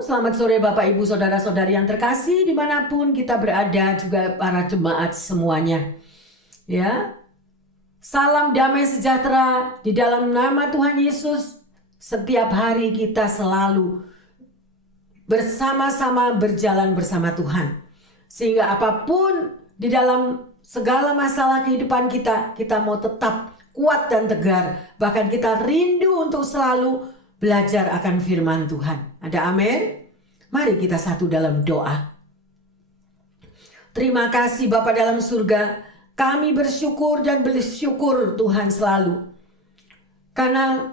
selamat sore Bapak Ibu Saudara-saudari yang terkasih dimanapun kita berada, juga para jemaat semuanya. Ya, salam damai sejahtera di dalam nama Tuhan Yesus. Setiap hari kita selalu bersama-sama berjalan bersama Tuhan. Sehingga apapun di dalam segala masalah kehidupan kita, kita mau tetap kuat dan tegar. Bahkan kita rindu untuk selalu belajar akan firman Tuhan. Ada amin? Mari kita satu dalam doa. Terima kasih Bapa dalam surga. Kami bersyukur dan bersyukur Tuhan selalu. Karena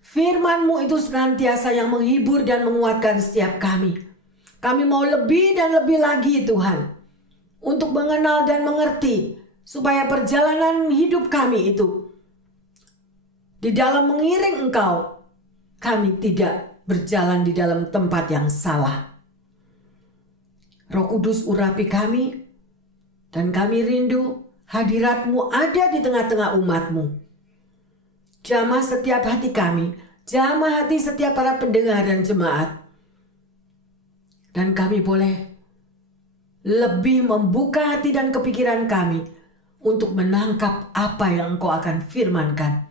firman-Mu itu senantiasa yang menghibur dan menguatkan setiap kami. Kami mau lebih dan lebih lagi Tuhan. Untuk mengenal dan mengerti. Supaya perjalanan hidup kami itu. Di dalam mengiring Engkau. Kami tidak berjalan di dalam tempat yang salah. Roh Kudus urapi kami. Dan kami rindu hadirat-Mu ada di tengah-tengah umat-Mu. Jamah setiap hati kami. Jamah hati setiap para pendengar dan jemaat. Dan kami boleh lebih membuka hati dan kepikiran kami. Untuk menangkap apa yang Engkau akan firmankan.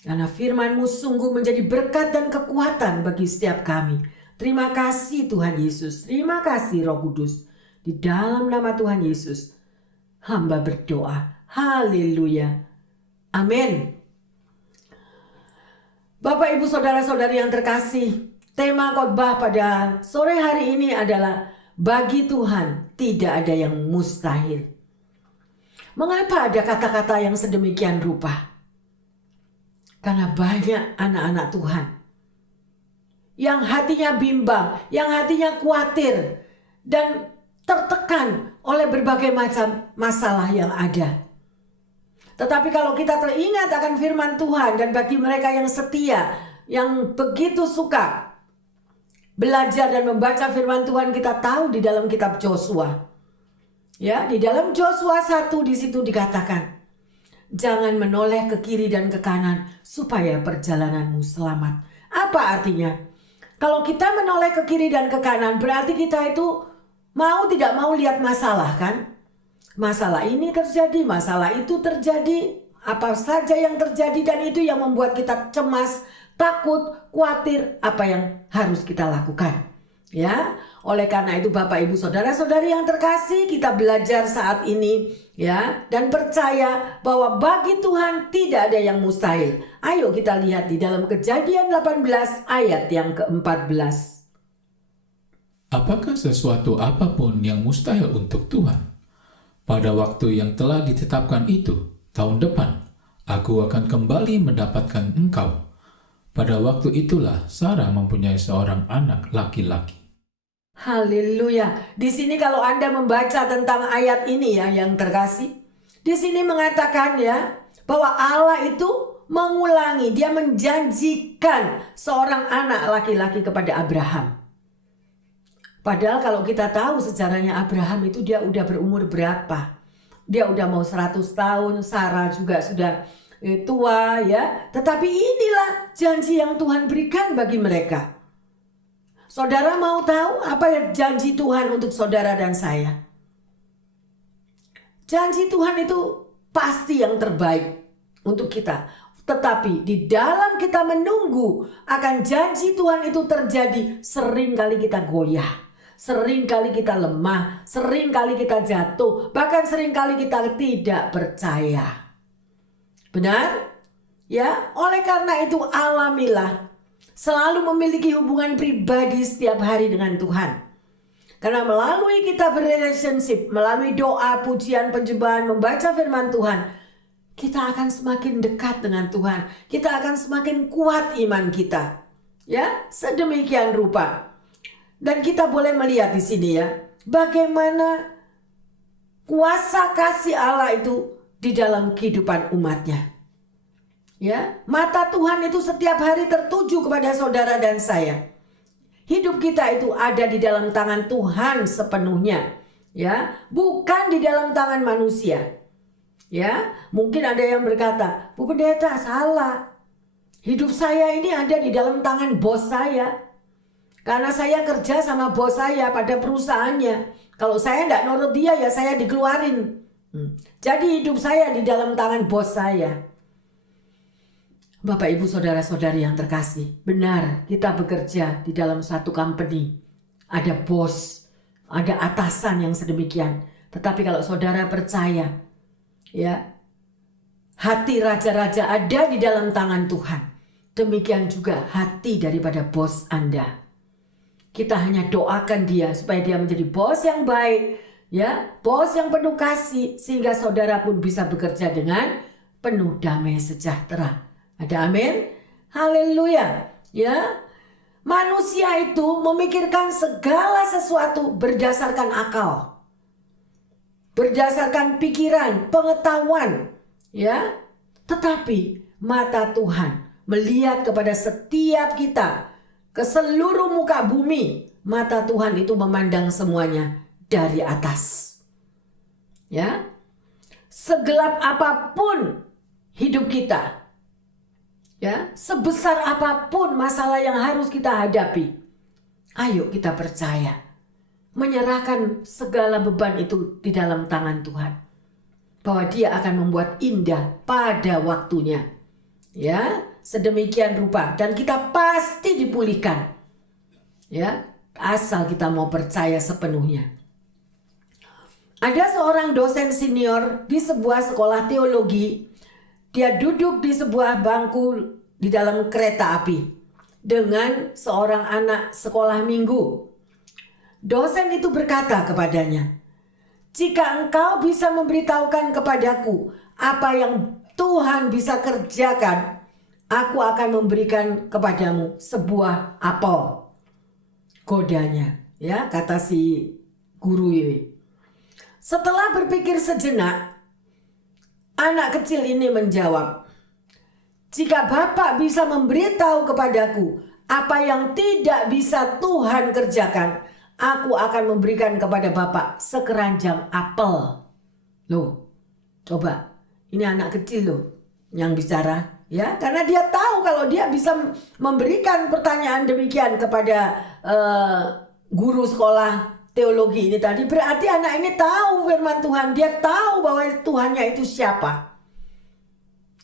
Karena firman-Mu sungguh menjadi berkat dan kekuatan bagi setiap kami. Terima kasih Tuhan Yesus. Terima kasih Roh Kudus. Di dalam nama Tuhan Yesus. Hamba berdoa. Haleluya. Amin. Bapak Ibu Saudara-saudari yang terkasih. Tema khotbah pada sore hari ini adalah bagi Tuhan tidak ada yang mustahil. Mengapa ada kata-kata yang sedemikian rupa? Karena banyak anak-anak Tuhan yang hatinya bimbang, yang hatinya khawatir dan tertekan oleh berbagai macam masalah yang ada. Tetapi kalau kita teringat akan firman Tuhan dan bagi mereka yang setia, yang begitu suka belajar dan membaca firman Tuhan, kita tahu di dalam kitab Joshua. Ya, di dalam Joshua 1 di situ dikatakan, jangan menoleh ke kiri dan ke kanan supaya perjalananmu selamat. Apa artinya? Kalau kita menoleh ke kiri dan ke kanan berarti kita itu mau tidak mau lihat masalah kan? Masalah ini terjadi, masalah itu terjadi, apa saja yang terjadi dan itu yang membuat kita cemas, takut, khawatir apa yang harus kita lakukan. Ya, oleh karena itu Bapak Ibu Saudara-saudari yang terkasih, kita belajar saat ini ya, dan percaya bahwa bagi Tuhan tidak ada yang mustahil. Ayo kita lihat di dalam Kejadian 18 ayat yang ke-14. Apakah sesuatu apapun yang mustahil untuk Tuhan? Pada waktu yang telah ditetapkan itu, tahun depan, aku akan kembali mendapatkan engkau. Pada waktu itulah Sarah mempunyai seorang anak laki-laki. Haleluya. Di sini kalau Anda membaca tentang ayat ini ya yang terkasih, di sini mengatakan ya bahwa Allah itu mengulangi, dia menjanjikan seorang anak laki-laki kepada Abraham. Padahal kalau kita tahu sejarahnya Abraham itu dia udah berumur berapa? Dia udah mau 100 tahun, Sarah juga sudah tua ya. Tetapi inilah janji yang Tuhan berikan bagi mereka. Saudara mau tahu apa ya janji Tuhan untuk saudara dan saya? Janji Tuhan itu pasti yang terbaik untuk kita. Tetapi di dalam kita menunggu akan janji Tuhan itu terjadi, seringkali kita goyah. Seringkali kita lemah, seringkali kita jatuh, bahkan seringkali kita tidak percaya. Benar? Ya, oleh karena itu alamilah selalu memiliki hubungan pribadi setiap hari dengan Tuhan. Karena melalui kita berrelationship, melalui doa, pujian, penyembahan, membaca firman Tuhan, kita akan semakin dekat dengan Tuhan. Kita akan semakin kuat iman kita. Ya, sedemikian rupa. Dan kita boleh melihat di sini ya, bagaimana kuasa kasih Allah itu di dalam kehidupan umatnya. Ya, mata Tuhan itu setiap hari tertuju kepada saudara dan saya. Hidup kita itu ada di dalam tangan Tuhan sepenuhnya, ya, bukan di dalam tangan manusia. Ya, mungkin ada yang berkata, Bu Pendeta salah. Hidup saya ini ada di dalam tangan bos saya. Karena saya kerja sama bos saya pada perusahaannya. Kalau saya tidak nurut dia ya saya dikeluarin. Jadi hidup saya di dalam tangan bos saya. Bapak Ibu Saudara-saudari yang terkasih, benar kita bekerja di dalam satu company. Ada bos, ada atasan yang sedemikian. Tetapi kalau saudara percaya, ya, hati raja-raja ada di dalam tangan Tuhan. Demikian juga hati daripada bos Anda. Kita hanya doakan dia supaya dia menjadi bos yang baik, ya, bos yang penuh kasih, sehingga saudara pun bisa bekerja dengan penuh damai sejahtera. Ada amin? Haleluya. Ya. Manusia itu memikirkan segala sesuatu berdasarkan akal. Berdasarkan pikiran, pengetahuan, ya. Tetapi mata Tuhan melihat kepada setiap kita, ke seluruh muka bumi. Mata Tuhan itu memandang semuanya dari atas. Ya. Segelap apapun hidup kita, ya, sebesar apapun masalah yang harus kita hadapi, ayo kita percaya, menyerahkan segala beban itu di dalam tangan Tuhan, bahwa Dia akan membuat indah pada waktunya, ya, sedemikian rupa, dan kita pasti dipulihkan, ya, asal kita mau percaya sepenuhnya. Ada seorang dosen senior di sebuah sekolah teologi. Dia duduk di sebuah bangku di dalam kereta api dengan seorang anak sekolah minggu. Dosen itu berkata kepadanya, "Jika engkau bisa memberitahukan kepadaku apa yang Tuhan bisa kerjakan, aku akan memberikan kepadamu sebuah apel." Godanya, ya, kata si guru ini. Setelah berpikir sejenak, anak kecil ini menjawab, "Jika Bapak bisa memberitahu kepadaku apa yang tidak bisa Tuhan kerjakan, aku akan memberikan kepada Bapak sekeranjang apel." Loh, coba, ini anak kecil loh yang bicara, ya, karena dia tahu kalau dia bisa memberikan pertanyaan demikian kepada guru sekolah teologi ini tadi, berarti anak ini tahu firman Tuhan. Dia tahu bahwa Tuhannya itu siapa.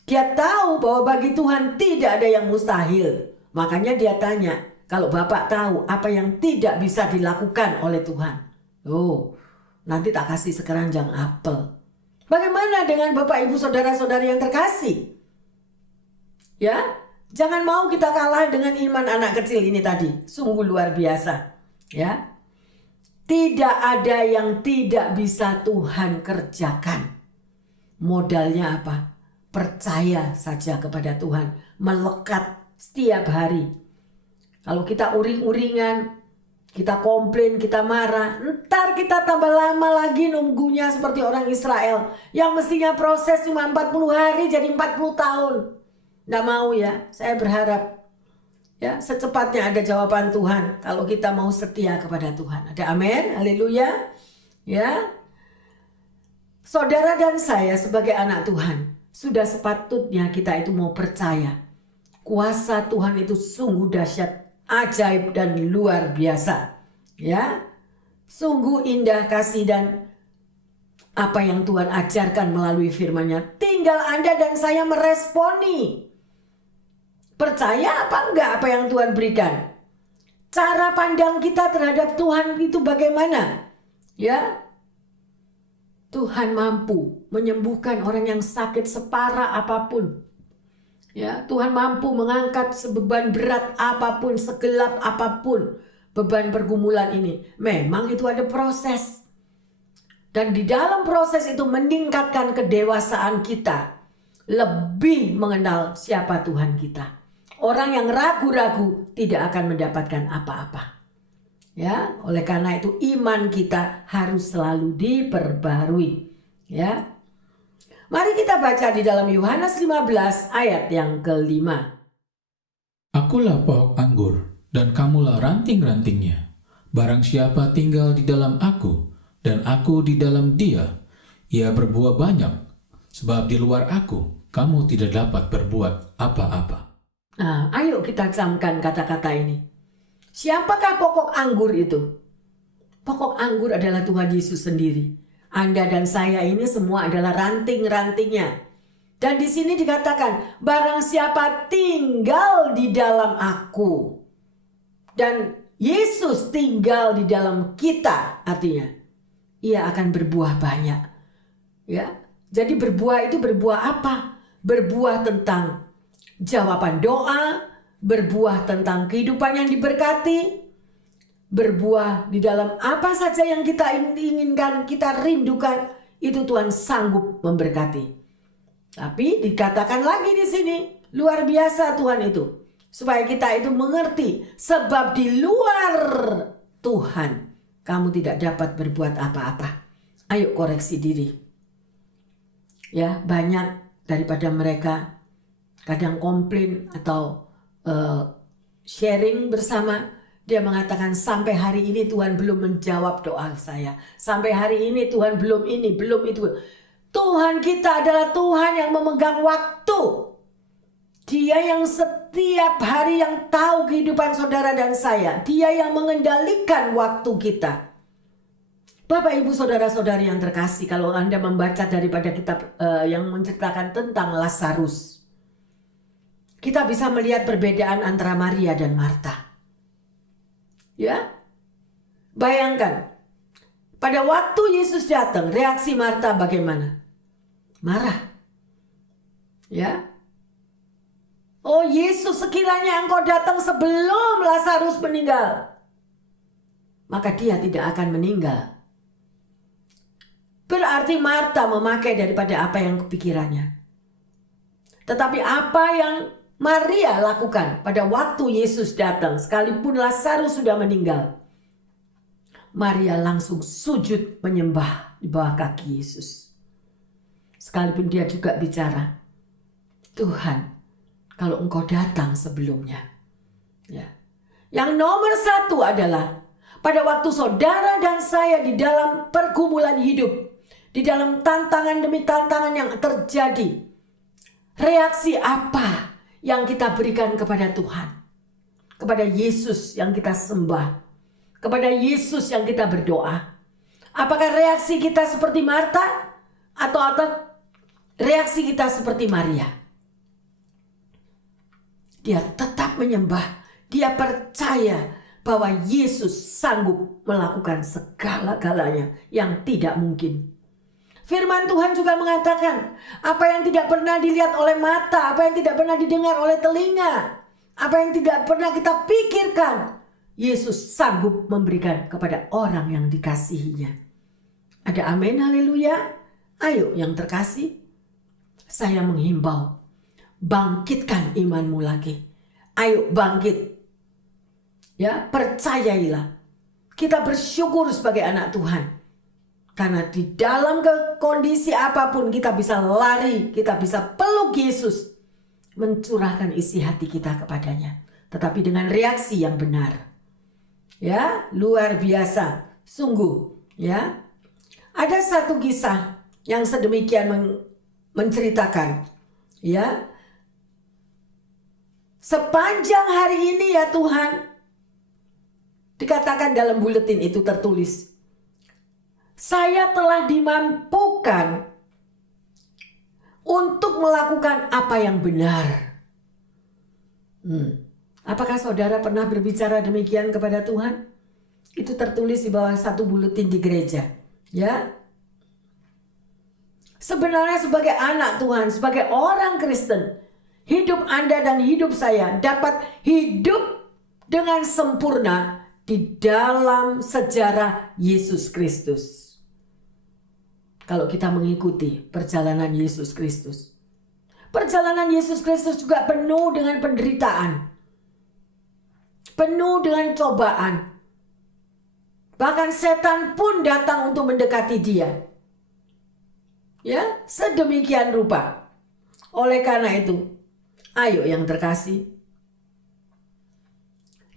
Dia tahu bahwa bagi Tuhan tidak ada yang mustahil. Makanya dia tanya, kalau Bapak tahu apa yang tidak bisa dilakukan oleh Tuhan, oh, nanti tak kasih sekeranjang apel. Bagaimana dengan Bapak Ibu Saudara-saudari yang terkasih? Ya, jangan mau kita kalah dengan iman anak kecil ini tadi. Sungguh luar biasa, ya. Tidak ada yang tidak bisa Tuhan kerjakan. Modalnya apa? Percaya saja kepada Tuhan. Melekat setiap hari. Kalau kita uring-uringan, kita komplain, kita marah, ntar kita tambah lama lagi nunggunya seperti orang Israel. Yang mestinya proses cuma 40 hari jadi 40 tahun. Nggak mau ya, saya berharap, ya, secepatnya ada jawaban Tuhan kalau kita mau setia kepada Tuhan. Ada amin, haleluya. Ya, saudara dan saya sebagai anak Tuhan, sudah sepatutnya kita itu mau percaya kuasa Tuhan itu sungguh dahsyat, ajaib dan luar biasa. Ya, sungguh indah kasih dan apa yang Tuhan ajarkan melalui firman-Nya. Tinggal Anda dan saya meresponi. Percaya apa enggak apa yang Tuhan berikan? Cara pandang kita terhadap Tuhan itu bagaimana? Ya, Tuhan mampu menyembuhkan orang yang sakit separah apapun. Ya, Tuhan mampu mengangkat sebeban berat apapun, segelap apapun beban pergumulan ini. Memang itu ada proses. Dan di dalam proses itu meningkatkan kedewasaan kita. Lebih mengenal siapa Tuhan kita. Orang yang ragu-ragu tidak akan mendapatkan apa-apa. Ya, oleh karena itu iman kita harus selalu diperbarui. Ya. Mari kita baca di dalam Yohanes 15 ayat yang ke-5. Akulah pohon anggur, dan kamulah ranting-rantingnya. Barang siapa tinggal di dalam aku, dan aku di dalam dia, ia berbuah banyak. Sebab di luar aku, kamu tidak dapat berbuat apa-apa. Nah, ayo kita camkan kata-kata ini. Siapakah pokok anggur itu? Pokok anggur adalah Tuhan Yesus sendiri. Anda dan saya ini semua adalah ranting-rantingnya. Dan di sini dikatakan, barang siapa tinggal di dalam aku dan Yesus tinggal di dalam kita, artinya ia akan berbuah banyak. Ya, jadi berbuah itu berbuah apa? Berbuah tentang jawaban doa, berbuah tentang kehidupan yang diberkati, berbuah di dalam apa saja yang kita inginkan, kita rindukan, itu Tuhan sanggup memberkati. Tapi dikatakan lagi di sini, luar biasa Tuhan itu, supaya kita itu mengerti, sebab di luar Tuhan kamu tidak dapat berbuat apa-apa. Ayo koreksi diri. Ya, banyak daripada mereka kadang komplain atau sharing bersama. Dia mengatakan sampai hari ini Tuhan belum menjawab doa saya. Sampai hari ini Tuhan belum ini, belum itu. Tuhan kita adalah Tuhan yang memegang waktu. Dia yang setiap hari yang tahu kehidupan saudara dan saya. Dia yang mengendalikan waktu kita. Bapak ibu saudara-saudari yang terkasih, kalau Anda membaca daripada kitab yang menceritakan tentang Lazarus, kita bisa melihat perbedaan antara Maria dan Marta. Ya, bayangkan pada waktu Yesus datang, reaksi Marta bagaimana? Marah. Ya, oh Yesus, sekiranya engkau datang sebelum Lazarus meninggal, maka dia tidak akan meninggal. Berarti Marta memakai daripada apa yang kepikirannya. Tetapi apa yang Maria lakukan pada waktu Yesus datang, sekalipun Lazarus sudah meninggal, Maria langsung sujud menyembah di bawah kaki Yesus. Sekalipun dia juga bicara, Tuhan, kalau engkau datang sebelumnya. Ya. Yang nomor satu adalah pada waktu saudara dan saya di dalam pergumulan hidup, di dalam tantangan demi tantangan yang terjadi, reaksi apa yang kita berikan kepada Tuhan, kepada Yesus yang kita sembah, kepada Yesus yang kita berdoa? Apakah reaksi kita seperti Marta atau reaksi kita seperti Maria? Dia tetap menyembah, dia percaya bahwa Yesus sanggup melakukan segala-galanya yang tidak mungkin. Firman Tuhan juga mengatakan, apa yang tidak pernah dilihat oleh mata, apa yang tidak pernah didengar oleh telinga, apa yang tidak pernah kita pikirkan, Yesus sanggup memberikan kepada orang yang dikasihinya. Ada amin, haleluya. Ayo yang terkasih, saya menghimbau, bangkitkan imanmu lagi. Ayo bangkit. Ya, percayailah. Kita bersyukur sebagai anak Tuhan. Karena di dalam kondisi apapun kita bisa lari, kita bisa peluk Yesus, mencurahkan isi hati kita kepadanya. Tetapi dengan reaksi yang benar. Ya, luar biasa. Sungguh, ya. Ada satu kisah yang sedemikian menceritakan, ya. Sepanjang hari ini ya Tuhan, dikatakan dalam buletin itu tertulis, saya telah dimampukan untuk melakukan apa yang benar. Apakah saudara pernah berbicara demikian kepada Tuhan? Itu tertulis di bawah satu buletin di gereja. Ya. Sebenarnya sebagai anak Tuhan, sebagai orang Kristen, hidup Anda dan hidup saya dapat hidup dengan sempurna di dalam sejarah Yesus Kristus. Kalau kita mengikuti perjalanan Yesus Kristus. Perjalanan Yesus Kristus juga penuh dengan penderitaan. Penuh dengan cobaan. Bahkan setan pun datang untuk mendekati dia. Ya, sedemikian rupa. Oleh karena itu, ayo yang terkasih,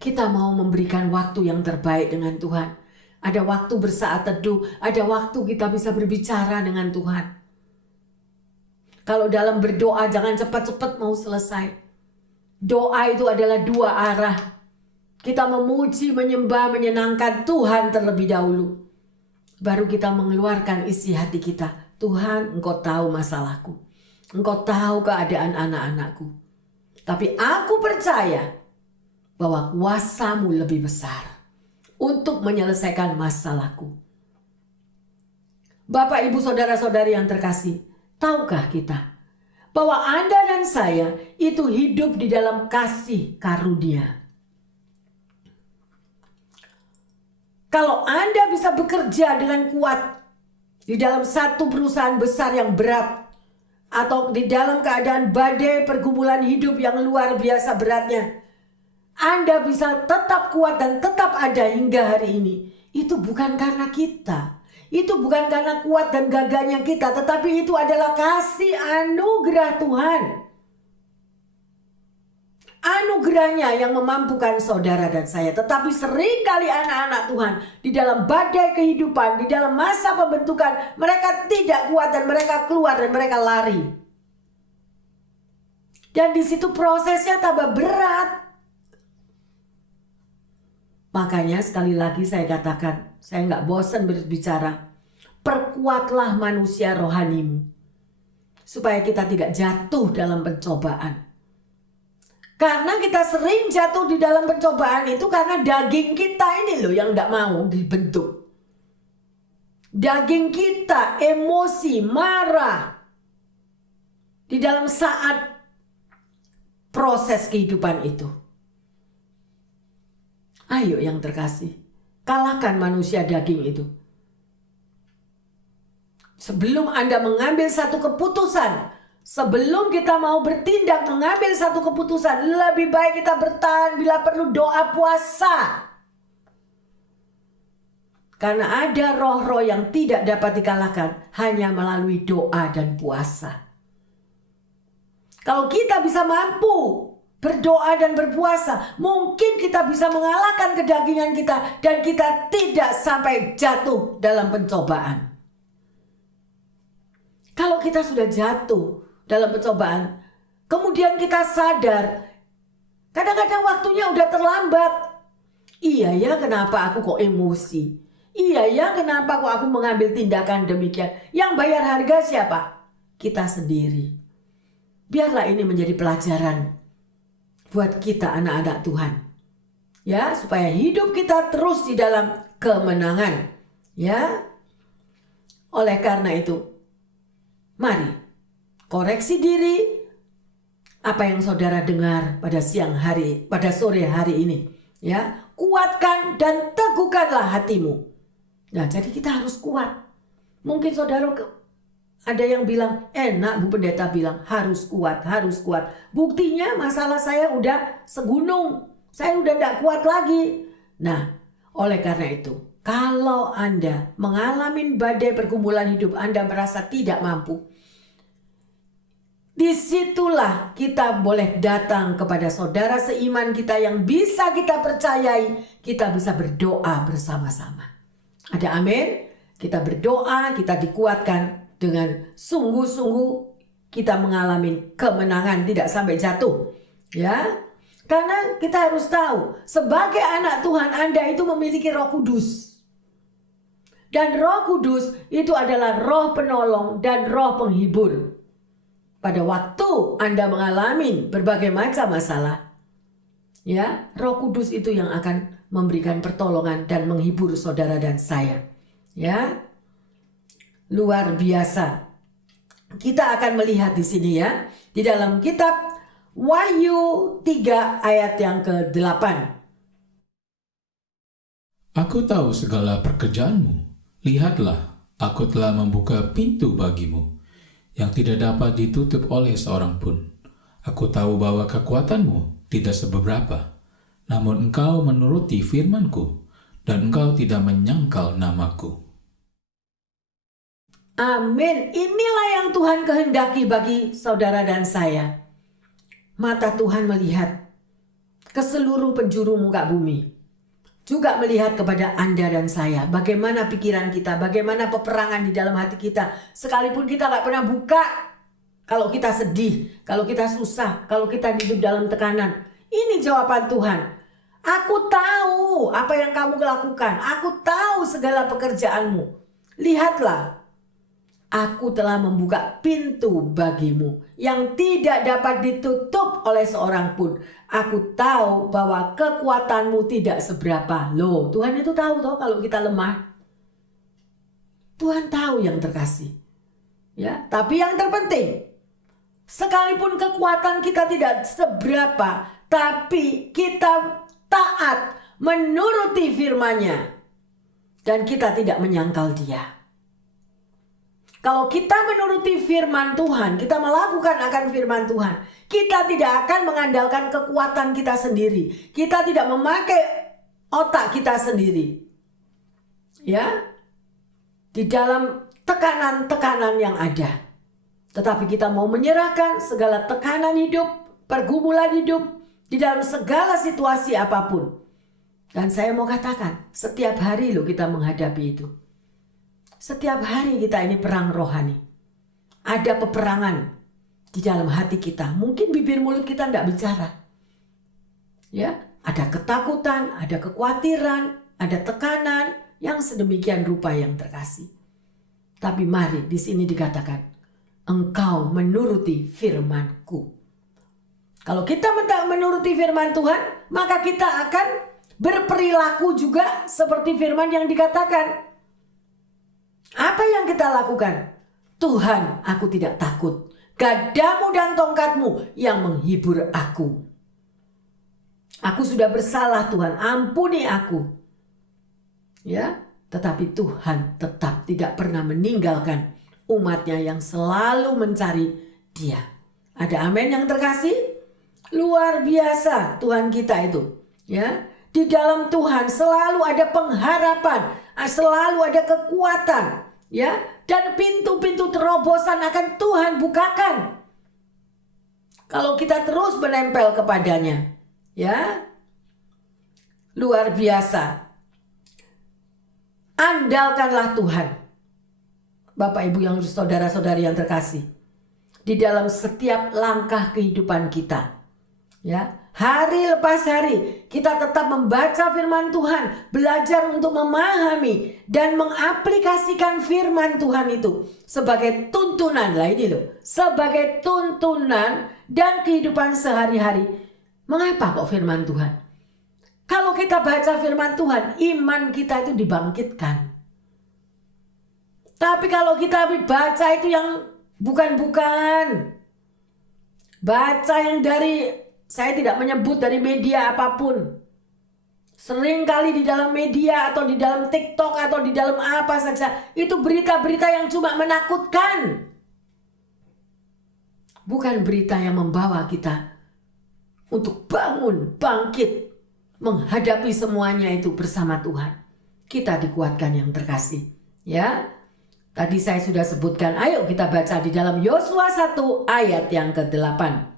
kita mau memberikan waktu yang terbaik dengan Tuhan. Ada waktu bersaat teduh, ada waktu kita bisa berbicara dengan Tuhan. Kalau dalam berdoa jangan cepat-cepat mau selesai. Doa itu adalah dua arah. Kita memuji, menyembah, menyenangkan Tuhan terlebih dahulu. Baru kita mengeluarkan isi hati kita. Tuhan, Engkau tahu masalahku. Engkau tahu keadaan anak-anakku. Tapi aku percaya bahwa kuasa-Mu lebih besar untuk menyelesaikan masalahku. Bapak, Ibu, Saudara-saudari yang terkasih, tahukah kita bahwa Anda dan saya itu hidup di dalam kasih karunia? Kalau Anda bisa bekerja dengan kuat di dalam satu perusahaan besar yang berat, atau di dalam keadaan badai pergumulan hidup yang luar biasa beratnya, Anda bisa tetap kuat dan tetap ada hingga hari ini. Itu bukan karena kita. Itu bukan karena kuat dan gagahnya kita, tetapi itu adalah kasih anugerah Tuhan. Anugerahnya yang memampukan saudara dan saya. Tetapi seringkali anak-anak Tuhan di dalam badai kehidupan, di dalam masa pembentukan, mereka tidak kuat dan mereka keluar dan mereka lari. Dan di situ prosesnya tambah berat. Makanya sekali lagi saya katakan, saya nggak bosan berbicara, perkuatlah manusia rohanimu supaya kita tidak jatuh dalam pencobaan. Karena kita sering jatuh di dalam pencobaan itu karena daging kita ini loh yang tidak mau dibentuk. Daging kita emosi, marah di dalam saat proses kehidupan itu. Ayo yang terkasih, kalahkan manusia daging itu. Sebelum Anda mengambil satu keputusan, sebelum kita mau bertindak mengambil satu keputusan, lebih baik kita bertahan, bila perlu doa puasa. Karena ada roh-roh yang tidak dapat dikalahkan hanya melalui doa dan puasa. Kalau kita bisa mampu berdoa dan berpuasa, mungkin kita bisa mengalahkan kedagingan kita dan kita tidak sampai jatuh dalam pencobaan. Kalau kita sudah jatuh dalam pencobaan, kemudian kita sadar, kadang-kadang waktunya udah terlambat. Iya ya, kenapa aku kok emosi? Iya ya, kenapa kok aku mengambil tindakan demikian? Yang bayar harga siapa? Kita sendiri. Biarlah ini menjadi pelajaran buat kita anak-anak Tuhan. Ya, supaya hidup kita terus di dalam kemenangan. Ya. Oleh karena itu, mari koreksi diri apa yang saudara dengar pada sore hari ini. Ya, kuatkan dan teguhkanlah hatimu. Nah, jadi kita harus kuat. Mungkin saudara ada yang bilang, enak Bu Pendeta bilang harus kuat, harus kuat. Buktinya masalah saya udah segunung. Saya udah tidak kuat lagi. Nah, oleh karena itu, kalau Anda mengalami badai pergumulan hidup, Anda merasa tidak mampu, disitulah kita boleh datang kepada saudara seiman kita yang bisa kita percayai. Kita bisa berdoa bersama-sama. Ada amin? Kita berdoa, kita dikuatkan. Dengan sungguh-sungguh kita mengalami kemenangan, tidak sampai jatuh. Ya, karena kita harus tahu, sebagai anak Tuhan Anda itu memiliki Roh Kudus. Dan Roh Kudus itu adalah roh penolong dan roh penghibur. Pada waktu Anda mengalami berbagai macam masalah, ya, Roh Kudus itu yang akan memberikan pertolongan dan menghibur saudara dan saya. Ya. Luar biasa. Kita akan melihat di sini ya, di dalam kitab Wahyu 3 ayat yang ke-8. Aku tahu segala pekerjaanmu. Lihatlah, aku telah membuka pintu bagimu, yang tidak dapat ditutup oleh seorang pun. Aku tahu bahwa kekuatanmu tidak seberapa, namun engkau menuruti firmanku, dan engkau tidak menyangkal namaku. Amin. Inilah yang Tuhan kehendaki bagi saudara dan saya. Mata Tuhan melihat ke seluruh penjuru muka bumi. Juga melihat kepada Anda dan saya. Bagaimana pikiran kita, bagaimana peperangan di dalam hati kita. Sekalipun kita gak pernah buka. Kalau kita sedih, kalau kita susah, kalau kita hidup dalam tekanan. Ini jawaban Tuhan. Aku tahu apa yang kamu lakukan. Aku tahu segala pekerjaanmu. Lihatlah, aku telah membuka pintu bagimu yang tidak dapat ditutup oleh seorang pun. Aku tahu bahwa kekuatanmu tidak seberapa. Loh, Tuhan itu tahu toh kalau kita lemah. Tuhan tahu yang terkasih. Ya, tapi yang terpenting, sekalipun kekuatan kita tidak seberapa, tapi kita taat menuruti firman-Nya dan kita tidak menyangkal Dia. Kalau kita menuruti firman Tuhan, kita melakukan akan firman Tuhan, kita tidak akan mengandalkan kekuatan kita sendiri. Kita tidak memakai otak kita sendiri. Ya, di dalam tekanan-tekanan yang ada. Tetapi kita mau menyerahkan segala tekanan hidup, pergumulan hidup, di dalam segala situasi apapun. Dan saya mau katakan, setiap hari loh kita menghadapi itu. Setiap hari kita ini perang rohani. Ada peperangan di dalam hati kita. Mungkin bibir mulut kita tidak bicara. Ya, ada ketakutan, ada kekhawatiran, ada tekanan yang sedemikian rupa yang terkasih. Tapi mari di sini dikatakan, engkau menuruti firman-Ku. Kalau kita menuruti firman Tuhan, maka kita akan berperilaku juga seperti firman yang dikatakan. Apa yang kita lakukan? Tuhan, aku tidak takut. Gadamu dan tongkatmu yang menghibur aku. Aku sudah bersalah Tuhan, ampuni aku. Ya, tetapi Tuhan tetap tidak pernah meninggalkan umatnya yang selalu mencari Dia. Ada amin yang terkasih? Luar biasa Tuhan kita itu. Ya, di dalam Tuhan selalu ada pengharapan, selalu ada kekuatan, ya, dan pintu-pintu terobosan akan Tuhan bukakan. Kalau kita terus menempel kepadanya, ya, luar biasa. Andalkanlah Tuhan, Bapak Ibu yang saudara-saudari yang terkasih, di dalam setiap langkah kehidupan kita. Ya, hari lepas hari kita tetap membaca firman Tuhan, belajar untuk memahami dan mengaplikasikan firman Tuhan itu sebagai tuntunan lah ini loh, sebagai tuntunan dan kehidupan sehari-hari. Mengapa kok firman Tuhan? Kalau kita baca firman Tuhan, iman kita itu dibangkitkan. Tapi kalau kita baca itu yang bukan-bukan, baca yang dari, saya tidak menyebut dari media apapun. Sering kali di dalam media atau di dalam TikTok atau di dalam apa saja, itu berita-berita yang cuma menakutkan. Bukan berita yang membawa kita untuk bangun, bangkit, menghadapi semuanya itu bersama Tuhan. Kita dikuatkan yang terkasih. Ya, tadi saya sudah sebutkan, ayo kita baca di dalam Yosua 1 ayat yang ke-8.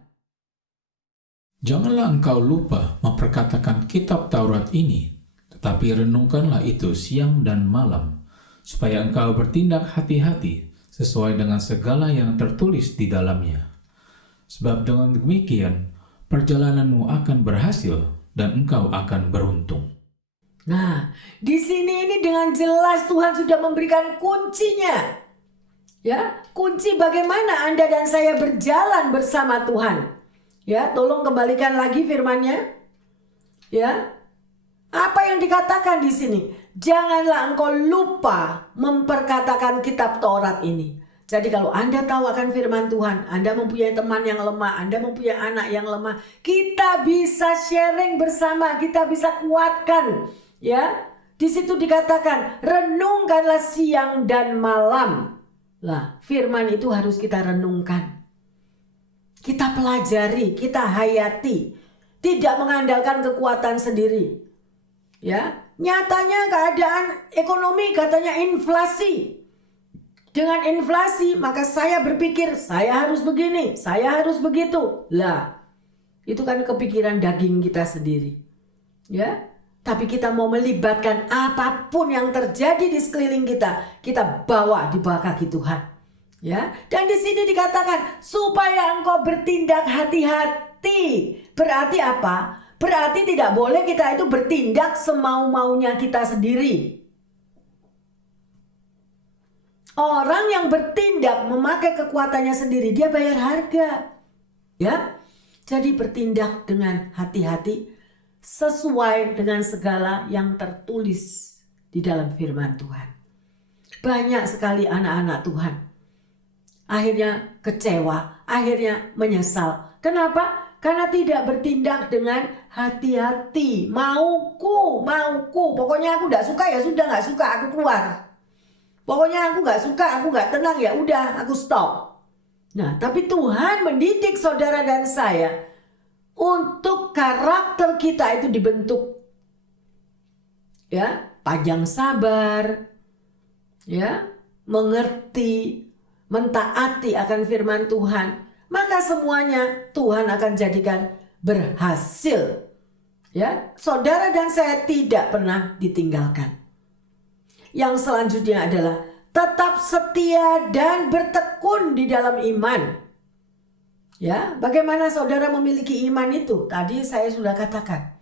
Janganlah engkau lupa memperkatakan kitab Taurat ini, tetapi renungkanlah itu siang dan malam, supaya engkau bertindak hati-hati sesuai dengan segala yang tertulis di dalamnya. Sebab dengan demikian, perjalananmu akan berhasil dan engkau akan beruntung. Nah, di sini ini dengan jelas Tuhan sudah memberikan kuncinya. Ya, kunci bagaimana Anda dan saya berjalan bersama Tuhan. Ya, tolong kembalikan lagi firman-Nya. Ya. Apa yang dikatakan di sini? Janganlah engkau lupa memperkatakan kitab Taurat ini. Jadi kalau Anda tahu akan firman Tuhan, Anda mempunyai teman yang lemah, Anda mempunyai anak yang lemah, kita bisa sharing bersama, kita bisa kuatkan. Ya. Di situ dikatakan, renungkanlah siang dan malam. Lah, firman itu harus kita renungkan. Kita pelajari, kita hayati, tidak mengandalkan kekuatan sendiri. Ya, nyatanya keadaan ekonomi katanya inflasi. Dengan inflasi, maka saya berpikir saya harus begini, saya harus begitu. Lah, itu kan kepikiran daging kita sendiri. Ya, tapi kita mau melibatkan apapun yang terjadi di sekeliling kita bawa di bawah kaki Tuhan. Ya, dan di sini dikatakan supaya engkau bertindak hati-hati. Berarti apa? Berarti tidak boleh kita itu bertindak semau-maunya kita sendiri. Orang yang bertindak memakai kekuatannya sendiri, dia bayar harga. Ya. Jadi bertindak dengan hati-hati sesuai dengan segala yang tertulis di dalam firman Tuhan. Banyak sekali anak-anak Tuhan akhirnya kecewa, akhirnya menyesal. Kenapa? Karena tidak bertindak dengan hati-hati. Mauku. Pokoknya aku gak suka ya sudah, gak suka, aku keluar. Pokoknya aku gak suka, aku gak tenang, ya udah, aku stop. Nah, tapi Tuhan mendidik saudara dan saya untuk karakter kita itu dibentuk. Ya, panjang sabar, ya, mengerti, mentaati akan firman Tuhan, maka semuanya Tuhan akan jadikan berhasil. Ya, saudara dan saya tidak pernah ditinggalkan. Yang selanjutnya adalah tetap setia dan bertekun di dalam iman. Ya, bagaimana saudara memiliki iman itu? Tadi saya sudah katakan.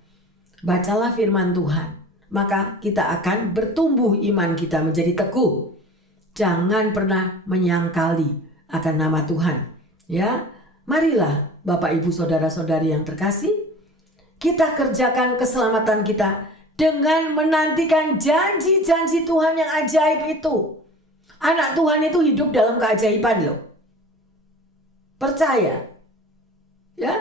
Bacalah firman Tuhan, maka kita akan bertumbuh iman kita menjadi teguh. Jangan pernah menyangkali akan nama Tuhan. Ya, marilah Bapak Ibu saudara-saudari yang terkasih, kita kerjakan keselamatan kita dengan menantikan janji-janji Tuhan yang ajaib itu. Anak Tuhan itu hidup dalam keajaiban loh. Percaya. Ya.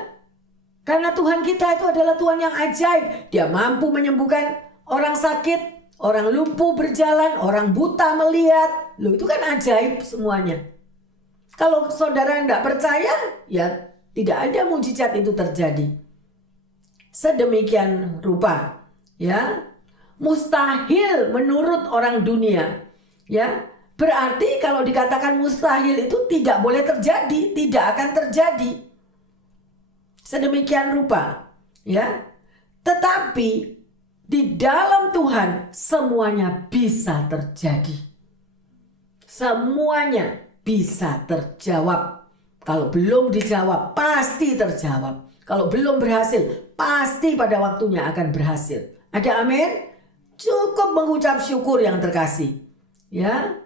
Karena Tuhan kita itu adalah Tuhan yang ajaib. Dia mampu menyembuhkan orang sakit, orang lumpuh berjalan, orang buta melihat. Loh, itu kan ajaib semuanya. Kalau saudara tidak percaya, ya tidak ada mujizat itu terjadi. Sedemikian rupa, ya, mustahil menurut orang dunia, ya, berarti kalau dikatakan mustahil itu tidak boleh terjadi, tidak akan terjadi. Sedemikian rupa, ya, tetapi di dalam Tuhan semuanya bisa terjadi, semuanya bisa terjawab. Kalau belum dijawab pasti terjawab. Kalau belum berhasil, pasti pada waktunya akan berhasil. Ada amin? Cukup mengucap syukur yang terkasih. Ya.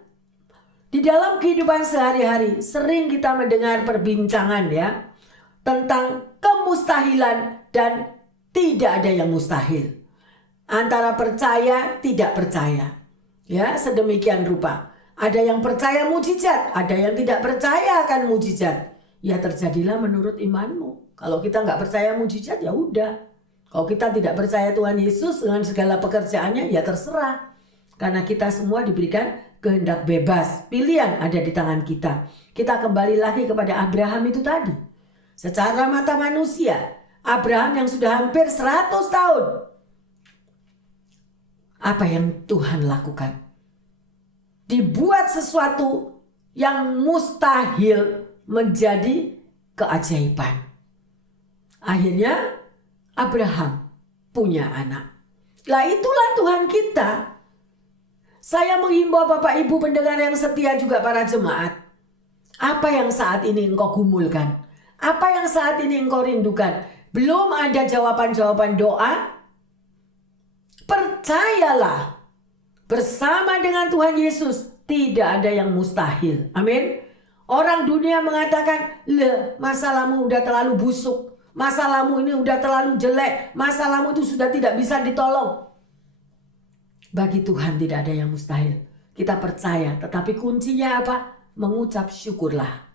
Di dalam kehidupan sehari-hari sering kita mendengar perbincangan ya tentang kemustahilan dan tidak ada yang mustahil. Antara percaya, tidak percaya. Ya, sedemikian rupa. Ada yang percaya mujizat, ada yang tidak percaya akan mujizat. Ya terjadilah menurut imanmu. Kalau kita nggak percaya mujizat ya udah. Kalau kita tidak percaya Tuhan Yesus dengan segala pekerjaannya ya terserah. Karena kita semua diberikan kehendak bebas. Pilihan ada di tangan kita. Kita kembali lagi kepada Abraham itu tadi. Secara mata manusia, Abraham yang sudah hampir 100 tahun. Apa yang Tuhan lakukan? Dibuat sesuatu yang mustahil menjadi keajaiban. Akhirnya Abraham punya anak. Lah itulah Tuhan kita. Saya menghimbau Bapak Ibu pendengar yang setia juga para jemaat. Apa yang saat ini engkau gumulkan? Apa yang saat ini engkau rindukan? Belum ada jawaban-jawaban doa? Percayalah. Bersama dengan Tuhan Yesus tidak ada yang mustahil. Amin. Orang dunia mengatakan, "Le, masalahmu udah terlalu busuk. Masalahmu ini udah terlalu jelek. Masalahmu itu sudah tidak bisa ditolong." Bagi Tuhan tidak ada yang mustahil. Kita percaya, tetapi kuncinya apa? Mengucap syukurlah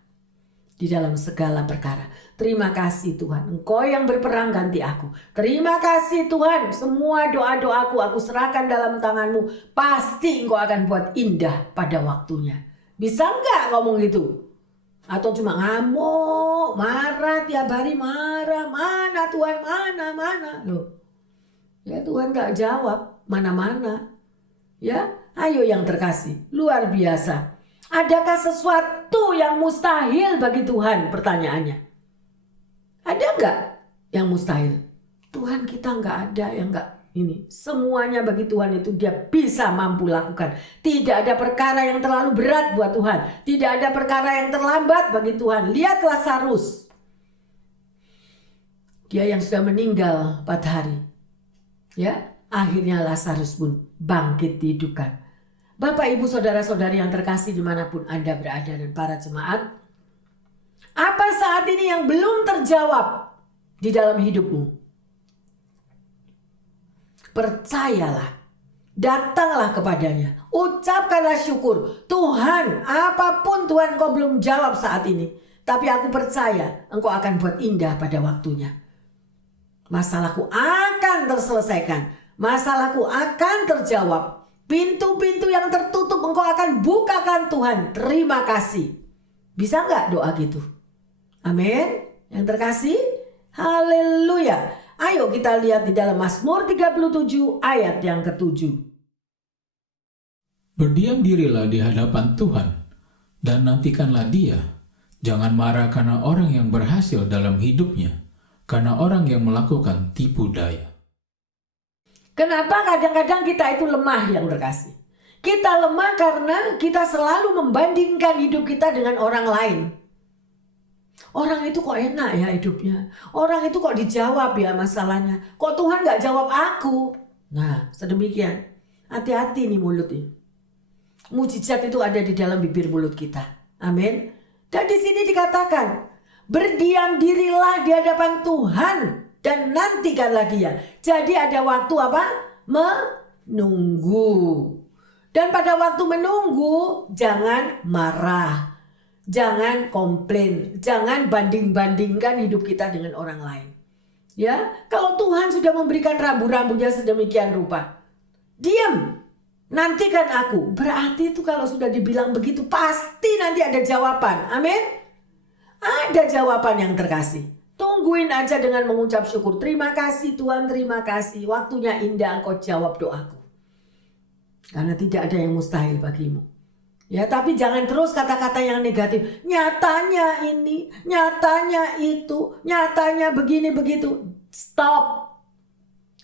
di dalam segala perkara. Terima kasih Tuhan, Engkau yang berperang ganti aku. Terima kasih Tuhan, semua doa-doaku aku serahkan dalam tangan-Mu. Pasti Engkau akan buat indah pada waktunya. Bisa enggak ngomong gitu? Atau cuma ngamuk, marah tiap hari marah. Mana Tuhan, mana? Loh, ya Tuhan gak jawab, mana-mana. Ya, ayo yang terkasih, luar biasa. Adakah sesuatu yang mustahil bagi Tuhan? Pertanyaannya. Ada enggak yang mustahil? Tuhan kita enggak ada yang enggak ini. Semuanya bagi Tuhan itu dia bisa mampu lakukan. Tidak ada perkara yang terlalu berat buat Tuhan. Tidak ada perkara yang terlambat bagi Tuhan. Lihat Lazarus. Dia yang sudah meninggal 4 hari. Ya, akhirnya Lazarus pun bangkit dihidupkan. Bapak, Ibu, Saudara-saudari yang terkasih dimanapun Anda berada dan para jemaat, apa saat ini yang belum terjawab di dalam hidupmu? Percayalah, datanglah kepadanya, ucapkanlah syukur. Tuhan, apapun Tuhan kau belum jawab saat ini, tapi aku percaya engkau akan buat indah pada waktunya. Masalahku akan terselesaikan, masalahku akan terjawab. Pintu-pintu yang tertutup engkau akan bukakan Tuhan. Terima kasih. Bisa nggak doa gitu? Amin. Yang terkasih, haleluya. Ayo kita lihat di dalam Mazmur 37 ayat yang ke-7. Berdiam dirilah di hadapan Tuhan, dan nantikanlah Dia. Jangan marah karena orang yang berhasil dalam hidupnya, karena orang yang melakukan tipu daya. Kenapa kadang-kadang kita itu lemah yang terkasih? Kita lemah karena kita selalu membandingkan hidup kita dengan orang lain. Orang itu kok enak ya hidupnya. Orang itu kok dijawab ya masalahnya. Kok Tuhan gak jawab aku? Nah, sedemikian. Hati-hati nih mulut ini. Mujizat itu ada di dalam bibir mulut kita. Amin. Dan di sini dikatakan, berdiam dirilah di hadapan Tuhan dan nantikanlah Dia. Jadi ada waktu apa? Menunggu. Dan pada waktu menunggu, jangan marah. Jangan komplain, jangan banding-bandingkan hidup kita dengan orang lain. Ya, kalau Tuhan sudah memberikan rambu-rambunya sedemikian rupa, diam, nantikan aku. Berarti itu kalau sudah dibilang begitu, pasti nanti ada jawaban. Amin. Ada jawaban yang terkasih. Tungguin aja dengan mengucap syukur. Terima kasih Tuhan, terima kasih. Waktunya indah engkau jawab doaku. Karena tidak ada yang mustahil bagimu. Ya, tapi jangan terus kata-kata yang negatif. Nyatanya ini, nyatanya itu, nyatanya begini begitu. Stop.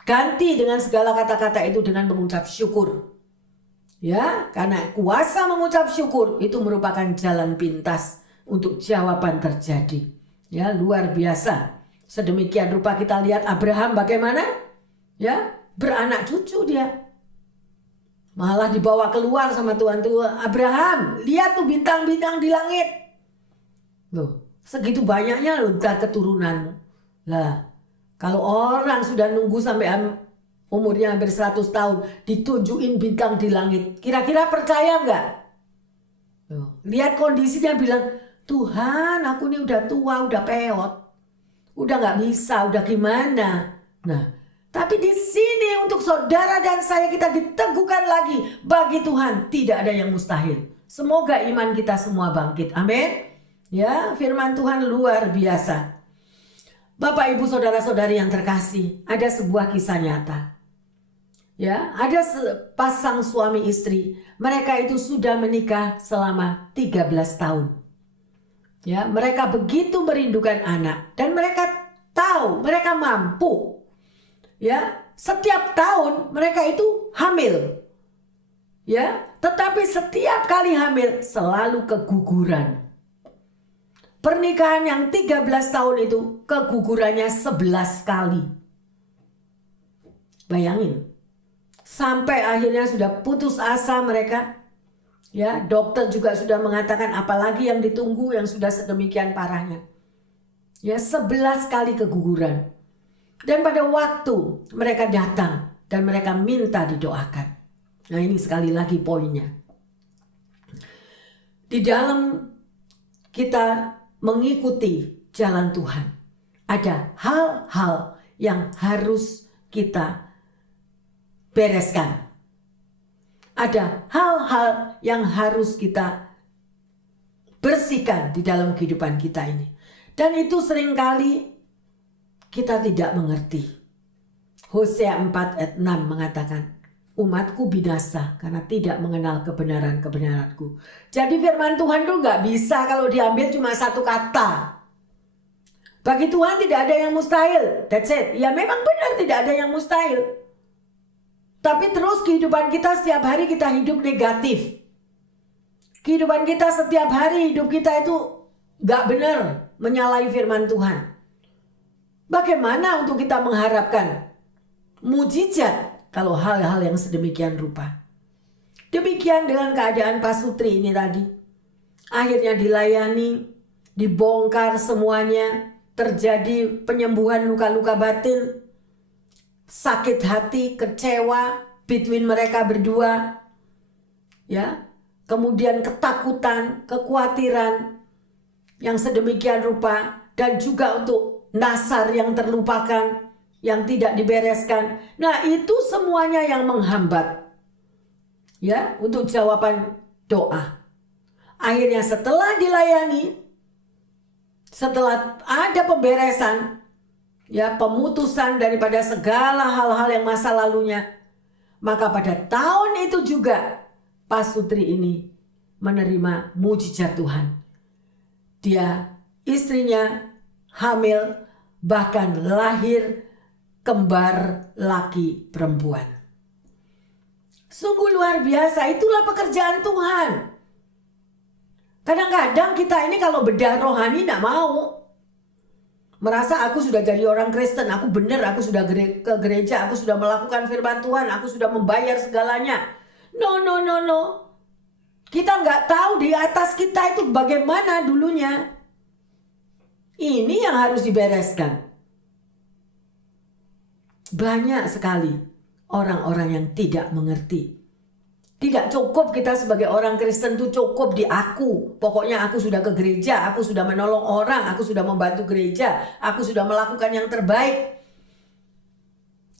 Ganti dengan segala kata-kata itu dengan mengucap syukur. Ya, karena kuasa mengucap syukur itu merupakan jalan pintas untuk jawaban terjadi. Ya, luar biasa. Sedemikian rupa kita lihat Abraham bagaimana? Ya, beranak cucu dia. Malah dibawa keluar sama Tuhan. Abraham, lihat tuh bintang-bintang di langit. Loh, segitu banyaknya loh ntar keturunanmu. Lah, kalau orang sudah nunggu sampai umurnya hampir 100 tahun, ditunjukin bintang di langit, kira-kira percaya nggak? Loh, lihat kondisinya bilang, Tuhan aku ini udah tua, udah peot. Udah nggak bisa, udah gimana? Nah, tapi di sini untuk saudara dan saya kita diteguhkan lagi. Bagi Tuhan tidak ada yang mustahil. Semoga iman kita semua bangkit. Amin. Ya, firman Tuhan luar biasa. Bapak, Ibu, saudara-saudari yang terkasih, ada sebuah kisah nyata. Ya, ada pasang suami istri. Mereka itu sudah menikah selama 13 tahun. Ya, mereka begitu merindukan anak dan mereka tahu, mereka mampu. Ya, setiap tahun mereka itu hamil. Ya, tetapi setiap kali hamil selalu keguguran. Pernikahan yang 13 tahun itu kegugurannya 11 kali. Bayangin. Sampai akhirnya sudah putus asa mereka. Ya, dokter juga sudah mengatakan apalagi yang ditunggu yang sudah sedemikian parahnya. Ya, 11 kali keguguran. Dan pada waktu mereka datang dan mereka minta didoakan. Nah, ini sekali lagi poinnya. Di dalam kita mengikuti jalan Tuhan, ada hal-hal yang harus kita bereskan. Ada hal-hal yang harus kita bersihkan di dalam kehidupan kita ini. Dan itu seringkali kita tidak mengerti. Hosea 4 ayat 6 mengatakan, umatku binasa karena tidak mengenal kebenaran-kebenaranku. Jadi firman Tuhan tuh gak bisa kalau diambil cuma satu kata. Bagi Tuhan tidak ada yang mustahil. That's it. Ya memang benar tidak ada yang mustahil. Tapi terus kehidupan kita setiap hari kita hidup negatif. Kehidupan kita setiap hari hidup kita itu gak benar menyalahi firman Tuhan. Bagaimana untuk kita mengharapkan mujizat kalau hal-hal yang sedemikian rupa? Demikian dengan keadaan Pak Sutri ini tadi. Akhirnya dilayani, dibongkar semuanya, terjadi penyembuhan luka-luka batin, sakit hati, kecewa between mereka berdua. Ya, kemudian ketakutan, kekhawatiran yang sedemikian rupa, dan juga untuk nasar yang terlupakan, yang tidak dibereskan. Nah, itu semuanya yang menghambat ya untuk jawaban doa. Akhirnya setelah dilayani, setelah ada pemberesan, ya pemutusan daripada segala hal-hal yang masa lalunya, maka pada tahun itu juga Pak Sutri ini menerima mujizat Tuhan. Dia, istrinya hamil, bahkan lahir kembar laki perempuan. Sungguh luar biasa, itulah pekerjaan Tuhan. Kadang-kadang kita ini kalau bedah rohani tidak mau. Merasa aku sudah jadi orang Kristen, aku benar, aku sudah ke gereja, aku sudah melakukan firman Tuhan, aku sudah membayar segalanya. No. Kita nggak tahu di atas kita itu bagaimana dulunya. Ini yang harus dibereskan. Banyak sekali orang-orang yang tidak mengerti. Tidak cukup kita sebagai orang Kristen itu cukup di aku. Pokoknya aku sudah ke gereja, aku sudah menolong orang, aku sudah membantu gereja, aku sudah melakukan yang terbaik.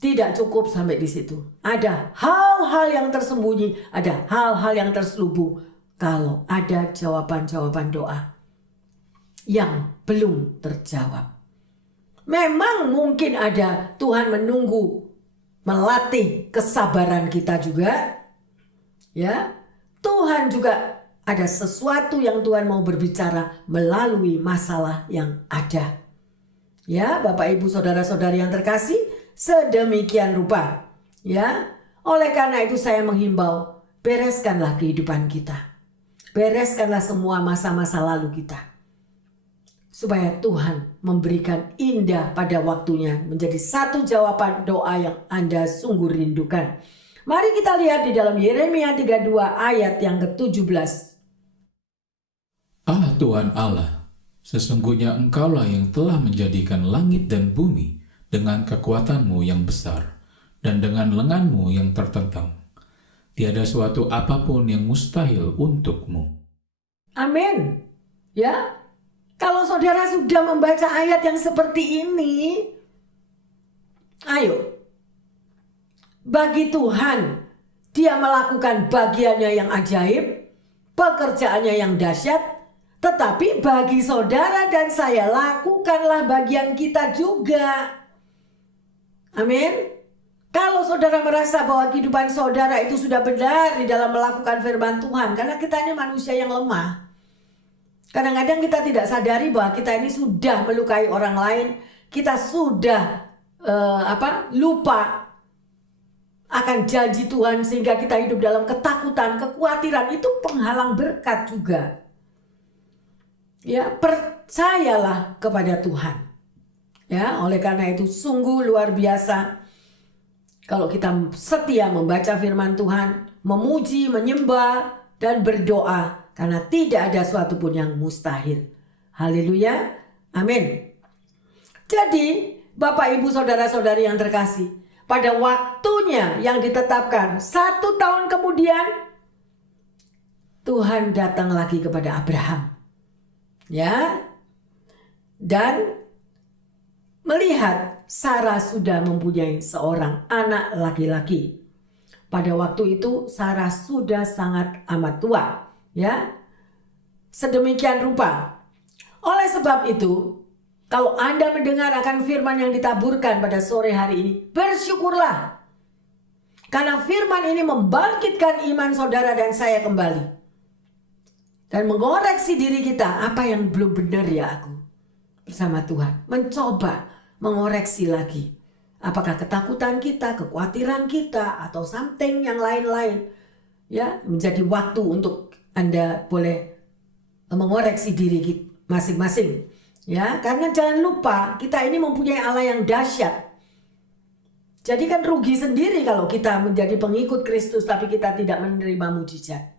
Tidak cukup sampai di situ. Ada hal-hal yang tersembunyi, ada hal-hal yang terselubung. Kalau ada jawaban-jawaban doa yang belum terjawab. Memang mungkin ada Tuhan menunggu, melatih kesabaran kita juga. Ya, Tuhan juga ada sesuatu yang Tuhan mau berbicara melalui masalah yang ada. Ya, Bapak Ibu saudara-saudari yang terkasih, sedemikian rupa. Ya, oleh karena itu saya menghimbau, bereskanlah kehidupan kita. Bereskanlah semua masa-masa lalu kita. Supaya Tuhan memberikan indah pada waktunya menjadi satu jawaban doa yang Anda sungguh rindukan. Mari kita lihat di dalam Yeremia 32 ayat yang ke-17. Tuhan Allah, sesungguhnya Engkaulah yang telah menjadikan langit dan bumi dengan kekuatanmu yang besar dan dengan lenganmu yang tertentang. Tiada suatu apapun yang mustahil untukmu. Amin. Ya, kalau saudara sudah membaca ayat yang seperti ini, ayo. Bagi Tuhan, Dia melakukan bagiannya yang ajaib, pekerjaannya yang dahsyat, tetapi bagi saudara dan saya, lakukanlah bagian kita juga. Amin. Kalau saudara merasa bahwa kehidupan saudara itu sudah benar di dalam melakukan firman Tuhan, karena kita ini manusia yang lemah. Kadang-kadang kita tidak sadari bahwa kita ini sudah melukai orang lain, kita sudah lupa akan janji Tuhan sehingga kita hidup dalam ketakutan, kekhawatiran, itu penghalang berkat juga. Ya, percayalah kepada Tuhan. Ya, oleh karena itu sungguh luar biasa kalau kita setia membaca firman Tuhan, memuji, menyembah dan berdoa, karena tidak ada suatu pun yang mustahil. Haleluya. Amin. Jadi, Bapak Ibu saudara-saudari yang terkasih, pada waktunya yang ditetapkan 1 tahun kemudian, Tuhan datang lagi kepada Abraham. Ya. Dan melihat Sarah sudah mempunyai seorang anak laki-laki. Pada waktu itu Sarah sudah sangat amat tua. Ya. Sedemikian rupa. Oleh sebab itu, kalau Anda mendengar akan firman yang ditaburkan pada sore hari ini, bersyukurlah. Karena firman ini membangkitkan iman saudara dan saya kembali. Dan mengoreksi diri kita, apa yang belum benar ya aku. Bersama Tuhan, mencoba mengoreksi lagi. Apakah ketakutan kita, kekhawatiran kita, atau something yang lain-lain. Ya, menjadi waktu untuk Anda boleh mengoreksi diri masing-masing. Ya, karena jangan lupa kita ini mempunyai Allah yang dahsyat. Jadi kan rugi sendiri kalau kita menjadi pengikut Kristus tapi kita tidak menerima mujizat.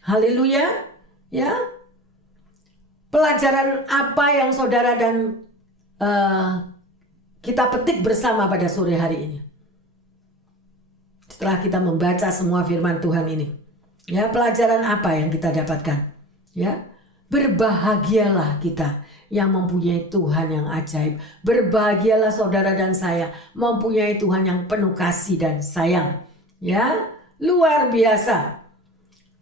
Haleluya. Ya. Pelajaran apa yang saudara dan kita petik bersama pada sore hari ini? Setelah kita membaca semua firman Tuhan ini. Ya, pelajaran apa yang kita dapatkan? Ya. Berbahagialah kita yang mempunyai Tuhan yang ajaib. Berbahagialah saudara dan saya mempunyai Tuhan yang penuh kasih dan sayang. Ya, luar biasa.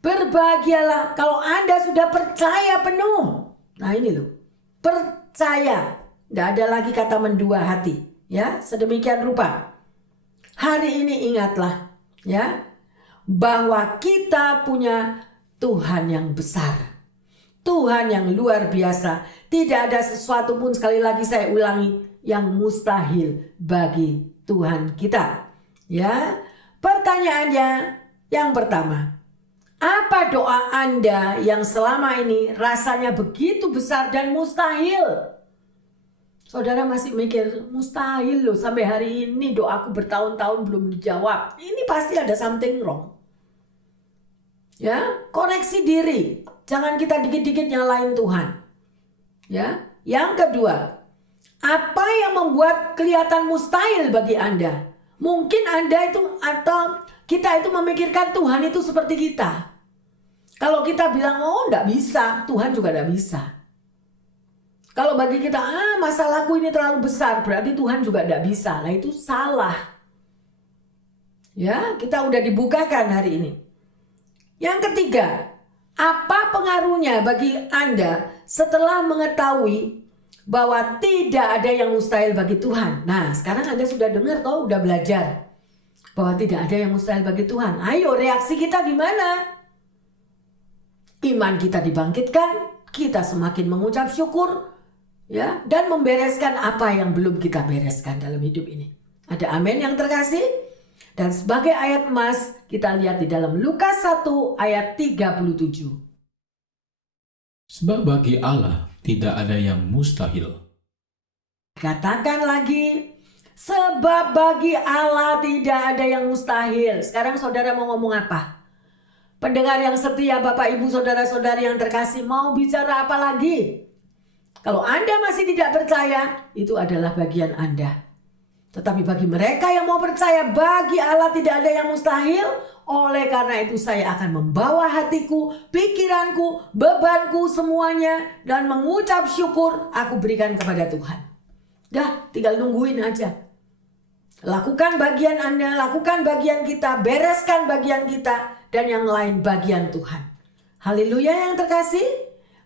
Berbahagialah kalau Anda sudah percaya penuh. Nah ini loh, percaya. Tidak ada lagi kata mendua hati. Ya, sedemikian rupa. Hari ini ingatlah, ya, bahwa kita punya Tuhan yang besar. Tuhan yang luar biasa. Tidak ada sesuatu pun, sekali lagi saya ulangi, yang mustahil bagi Tuhan kita. Ya, pertanyaannya yang pertama, apa doa Anda yang selama ini rasanya begitu besar dan mustahil? Saudara masih mikir, mustahil loh sampai hari ini doaku bertahun-tahun belum dijawab. Ini pasti ada something wrong. Ya, koreksi diri. Jangan kita dikit-dikit nyalain Tuhan. Ya, yang kedua, apa yang membuat kelihatan mustahil bagi Anda? Mungkin Anda itu atau kita itu memikirkan Tuhan itu seperti kita. Kalau kita bilang, oh enggak bisa, Tuhan juga enggak bisa. Kalau bagi kita, masalahku ini terlalu besar, berarti Tuhan juga enggak bisa. Nah itu salah. Ya, kita udah dibukakan hari ini. Yang ketiga, apa pengaruhnya bagi Anda setelah mengetahui bahwa tidak ada yang mustahil bagi Tuhan? Nah, sekarang Anda sudah dengar toh, udah belajar bahwa tidak ada yang mustahil bagi Tuhan. Ayo, reaksi kita gimana? Iman kita dibangkitkan, kita semakin mengucap syukur, ya, dan membereskan apa yang belum kita bereskan dalam hidup ini. Ada amin yang terkasih? Dan sebagai ayat emas, kita lihat di dalam Lukas 1 ayat 37. Sebab bagi Allah tidak ada yang mustahil. Katakan lagi, sebab bagi Allah tidak ada yang mustahil. Sekarang saudara mau ngomong apa? Pendengar yang setia, Bapak Ibu Saudara-saudari yang terkasih, mau bicara apa lagi? Kalau Anda masih tidak percaya, itu adalah bagian Anda. Tetapi bagi mereka yang mau percaya, bagi Allah tidak ada yang mustahil. Oleh karena itu saya akan membawa hatiku, pikiranku, bebanku semuanya, dan mengucap syukur aku berikan kepada Tuhan. Dah, tinggal nungguin aja. Lakukan bagian Anda, lakukan bagian kita, bereskan bagian kita, dan yang lain bagian Tuhan. Haleluya yang terkasih.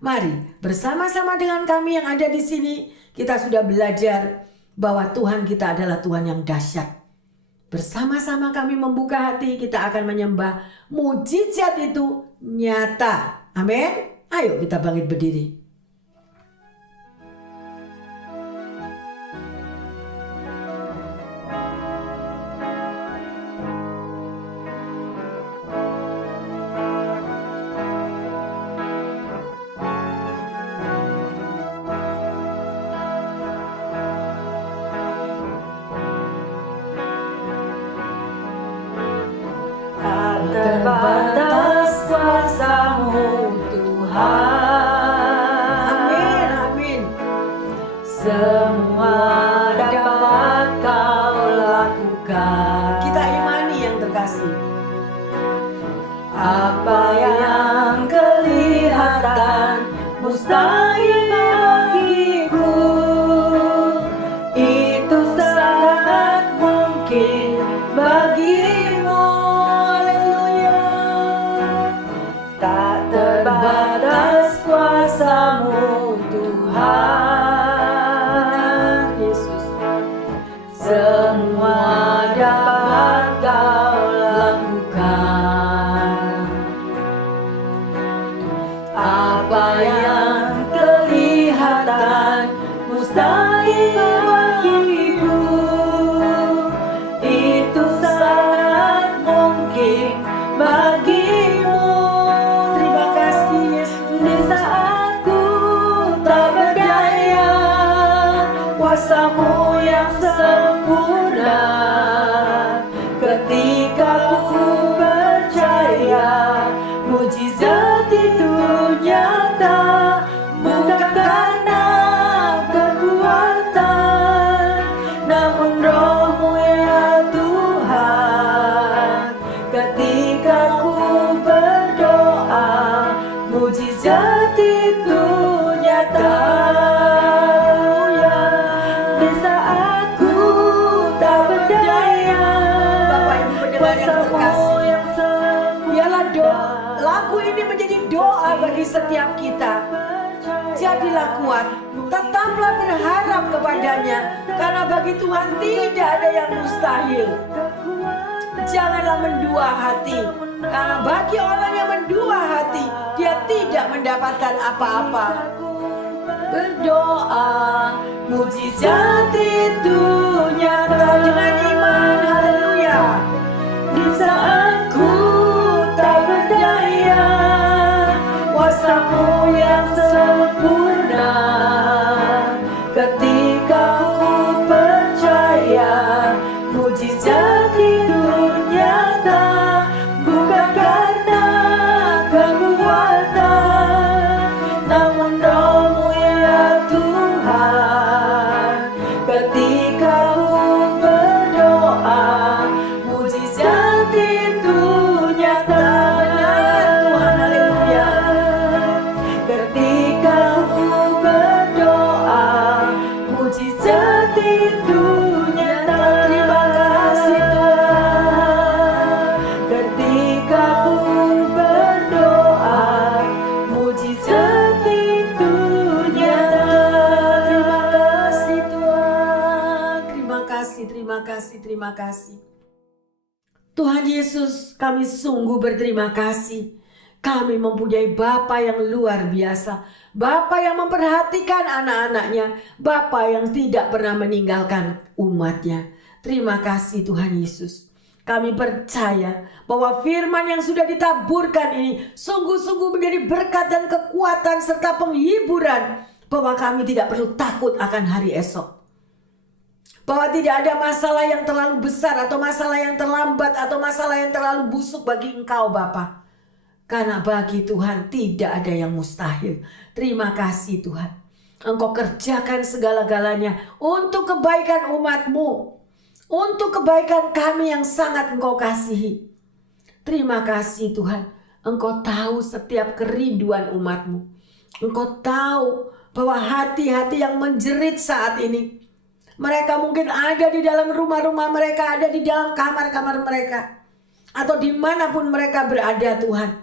Mari bersama-sama dengan kami yang ada di sini, kita sudah belajar bahwa Tuhan kita adalah Tuhan yang dahsyat. Bersama-sama kami membuka hati, kita akan menyembah mujizat itu nyata. Amin. Ayo kita bangkit berdiri. Terbatas kuasa-Mu Tuhan. Amin, amin. Semua dapat Kau lakukan. Kita imani yang terkasih. Apa yang kelihatan mustahil bagiku, itu sangat mungkin bagimu. Haleluya. Tak terbatas kuasa-Mu Tuhan. Yesus. Semua dapat Kau lakukan. Apa yang kelihatan mustahil bagiku, itu sangat mungkin bagimu. Terima kasih Yesus. Di saat ku tak berdaya, kuasa-Mu yang sempurna. Ketika ku percaya mujizat itu nyata, bukan karena kekuatan, namun Roh-Mu ya Tuhan. Ketika ku berdoa, mujizat itu nyata. Di saat ku tak berdaya, Bapak Ibu pendengar yang terkasih, yang biarlah lagu ini menjadi doa bagi setiap kita. Jadilah kuat, tetaplah berharap kepadanya, karena bagi Tuhan tidak ada yang mustahil. Janganlah mendua hati, karena bagi orang yang mendua hati, dia tidak mendapatkan apa-apa. Berdoa, mujizat itu nyata dengan iman. Haleluya. di saat ku tak berdaya, kuasa-Mu yang sempurna. Ketika ku percaya mujizat itu nyata, bukan karena kekuatan, namun Roh-Mu ya Tuhan. Ketika ku berdoa, mujizat itu nyata. Tuhan, haleluya. Ketika ku berdoa, mujizat itu nyata. Terima kasih Tuhan. Ketika ku berdoa, mujizat itu nyata. Terima kasih Tuhan. Terima kasih. Tuhan Yesus, kami sungguh berterima kasih. Kami mempunyai Bapa yang luar biasa, Bapa yang memperhatikan anak-anaknya, Bapa yang tidak pernah meninggalkan umatnya. Terima kasih Tuhan Yesus. Kami percaya bahwa firman yang sudah ditaburkan ini sungguh-sungguh menjadi berkat dan kekuatan serta penghiburan, bahwa kami tidak perlu takut akan hari esok. Bahwa tidak ada masalah yang terlalu besar, atau masalah yang terlambat, atau masalah yang terlalu busuk bagi Engkau Bapa. Karena bagi Tuhan tidak ada yang mustahil. Terima kasih Tuhan. Engkau kerjakan segala-galanya untuk kebaikan umat-Mu, untuk kebaikan kami yang sangat Engkau kasihi. Terima kasih Tuhan. Engkau tahu setiap kerinduan umat-Mu. Engkau tahu bahwa hati-hati yang menjerit saat ini, mereka mungkin ada di dalam rumah-rumah mereka, ada di dalam kamar-kamar mereka, atau dimanapun mereka berada Tuhan.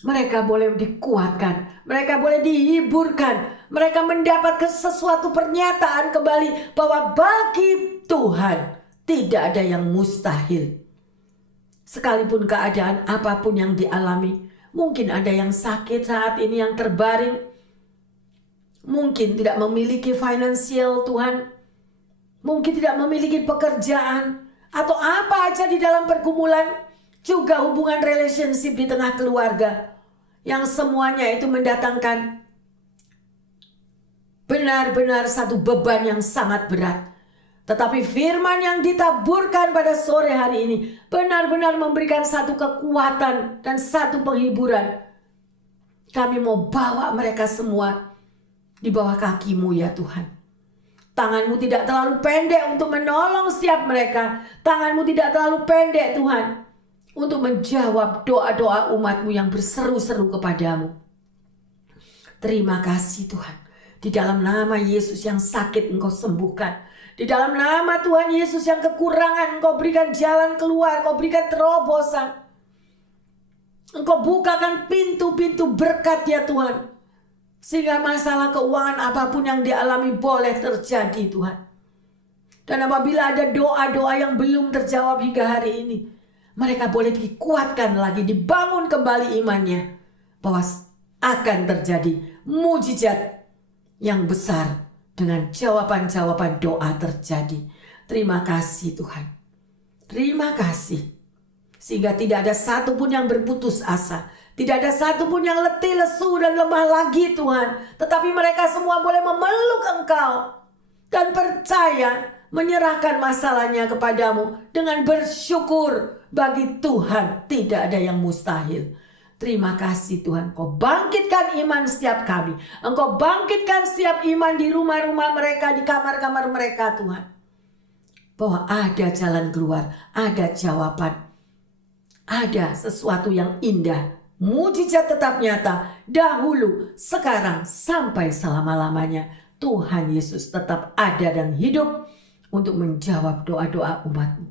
Mereka boleh dikuatkan, mereka boleh dihiburkan, mereka mendapat sesuatu pernyataan kembali bahwa bagi Tuhan tidak ada yang mustahil. Sekalipun keadaan apapun yang dialami, mungkin ada yang sakit saat ini, yang terbaring, mungkin tidak memiliki finansial Tuhan, mungkin tidak memiliki pekerjaan, atau apa aja di dalam pergumulan, juga hubungan relationship di tengah keluarga, yang semuanya itu mendatangkan benar-benar satu beban yang sangat berat. Tetapi firman yang ditaburkan pada sore hari ini benar-benar memberikan satu kekuatan dan satu penghiburan. Kami mau bawa mereka semua di bawah kaki-Mu ya Tuhan. Tangan-Mu tidak terlalu pendek untuk menolong setiap mereka. Tangan-Mu tidak terlalu pendek Tuhan untuk menjawab doa-doa umat-Mu yang berseru-seru kepadamu. Terima kasih Tuhan. Di dalam nama Yesus yang sakit Engkau sembuhkan. Di dalam nama Tuhan Yesus yang kekurangan Engkau berikan jalan keluar. Engkau berikan terobosan. Engkau bukakan pintu-pintu berkat ya Tuhan. Sehingga masalah keuangan apapun yang dialami boleh terjadi Tuhan. Dan apabila ada doa-doa yang belum terjawab hingga hari ini, mereka boleh dikuatkan lagi, dibangun kembali imannya, bahwa akan terjadi mujizat yang besar dengan jawaban-jawaban doa terjadi. Terima kasih Tuhan. Terima kasih. Sehingga tidak ada satupun yang berputus asa. Tidak ada satupun yang letih, lesu, dan lemah lagi Tuhan. Tetapi mereka semua boleh memeluk Engkau. dan percaya, menyerahkan masalahnya kepadamu dengan bersyukur. Bagi Tuhan tidak ada yang mustahil. Terima kasih Tuhan, Engkau bangkitkan iman setiap kami. Engkau bangkitkan setiap iman di rumah-rumah mereka, di kamar-kamar mereka Tuhan. Bahwa ada jalan keluar, ada jawaban. Ada sesuatu yang indah. Mujizat tetap nyata. Dahulu, sekarang, sampai selama-lamanya. Tuhan Yesus tetap ada dan hidup untuk menjawab doa-doa umat-Mu.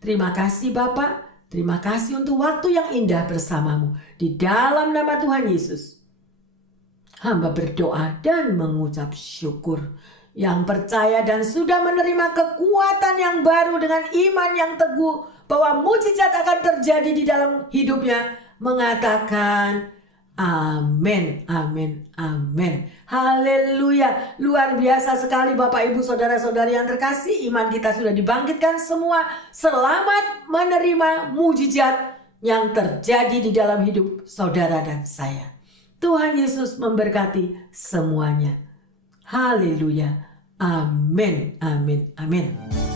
Terima kasih Bapa. Terima kasih untuk waktu yang indah bersamamu. Di dalam nama Tuhan Yesus, hamba berdoa dan mengucap syukur. Yang percaya dan sudah menerima kekuatan yang baru dengan iman yang teguh bahwa mujizat akan terjadi di dalam hidupnya, mengatakan amin, amin, amin. Haleluya. Luar biasa sekali Bapak Ibu Saudara-saudari yang terkasih. Iman kita sudah dibangkitkan semua. Selamat menerima mujizat yang terjadi di dalam hidup saudara dan saya. Tuhan Yesus memberkati semuanya. Haleluya. Amin, amin, amin.